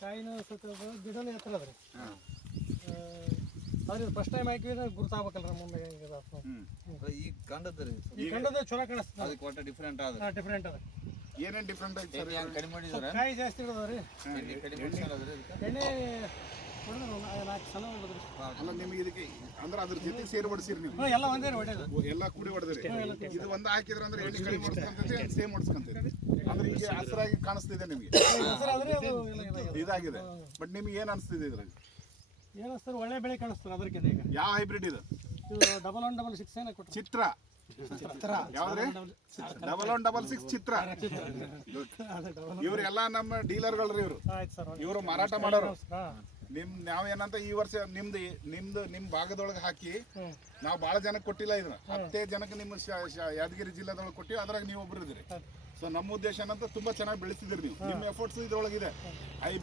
ಕಾಯಿನ ಸ್ವಲ್ಪ ಗಿಡನೇ ಎತ್ತರ ಅದ ರೀ. ಅದ್ರ ಫಸ್ಟ್ ಟೈಮ್ ಹಾಕಿದ್ರೆ ಗುರುತಾಗಬೇಕಲ್ಲ ಮುಂದೆ ಈ ಕಂಡದ್ರಿ ಈ ಕಂಡದ ಚಲೋ ಕಾಣಿಸ್ತದೆ. ಅದಕ್ಕೆ ಒಟ್ಟು ಡಿಫ್ರೆಂಟ್ ಆದ್ರೆ ಡಿಫ್ರೆಂಟ್ ಅದ. ಏನೇನು ಡಿಫ್ರೆಂಟ್ ಐತೆ ಸರ್? ಕಡಿಮೆ ಮಾಡಿದಾರೆ ಕಾಯಿ ಜಾಸ್ತಿ ಇಡೋದ ರೀ. ಕಡಿಮೆ ಮಾಡಿಸಾರದ್ರಿ ಅದಕ್ಕೆ ಎಣ್ಣೆ ಹೊಡೆದ್ರೆ 4 ಸಲ ಹೊಡೆದ್ರಿ. ಅಲ್ಲ ನಿಮಗೆ ಇದಕ್ಕೆ ಅಂದ್ರೆ ಅದ್ರ ಜೊತೆ ಸೇರಿ ಹೊಡ್ಸಿರಿ ನೀವು? ಎಲ್ಲ ಒಂದೇ ರೀ ಹೊಡೆಯೋದು. ಎಲ್ಲ ಕೂಡಿ ಹೊಡೆದ್ರಿ. ಇದು ಒಂದು ಹಾಕಿದ್ರೆ ಅಂದ್ರೆ ಎಣ್ಣೆ ಕಡಿಮೆ ಹೊಡ್ಸ್ಕೊಂತೈತಿ, ಸೇಮ್ ಹೊಡ್ಸ್ಕೊಂತೈತಿ. ಅಂದ್ರೆ ಈಗ ಹಸಿರಾಗಿ ಕಾಣಿಸ್ತಿದೆ ನಿಮಗೆ, ಆದ್ರೆ ಅದು ಎಲ್ಲ ಇದಾಗಿದೆ. ಬಟ್ ನಿಮ್ಗೆ ಏನ್ ಅನಿಸ್ತಿದೆ ಇದ್ರಾಗ? ಏನಿಸ್ತಾರೆ ಒಳ್ಳೆ ಬೆಳೆ ಕಾಣಿಸ್ತದೆ ಅದಕ್ಕಿಂತ. ಈಗ ಯಾವ ಹೈಬ್ರಿಡ್ ಇದು? ಇದು 1116 ಏನ ಕೊಟ್ಟರು. ಚಿತ್ರ ಯಾವ್ದ್ರಿ? 1166 ಚಿತ್ರ. ಇವ್ರೆಲ್ಲ ನಮ್ಮ ಡೀಲರ್ಗಳ್ರಿ ಇವ್ರು. ಆಯ್ತು ಸರ್. ಇವರು ಮಾರಾಟ ಮಾಡೋರು. ನಾವೇನಂತ ಈ ವರ್ಷ ನಿಮ್ ಭಾಗದೊಳಗೆ ಹಾಕಿ ನಾವು ಭಾಳ ಜನಕ್ಕೆ ಕೊಟ್ಟಿಲ್ಲ. ಇದನ್ನ 10 ಜನಕ್ಕೆ ನಿಮ್ಮ ಯಾದಗಿರಿ ಜಿಲ್ಲಾದೊಳಗೆ ಕೊಟ್ಟಿವಿ. ಅದ್ರಾಗ ನೀವು ಒಬ್ರು ಇದ್ರಿ. ಸೊ ನಮ್ಮ ಉದ್ದೇಶ ಏನಂತ ತುಂಬಾ ಚೆನ್ನಾಗಿ ಬೆಳೆಸಿದಿರಿ ನೀವು. ನಿಮ್ಮ ಎಫರ್ಟ್ಸ್ ಇದ್ರೊಳಗಿದೆ.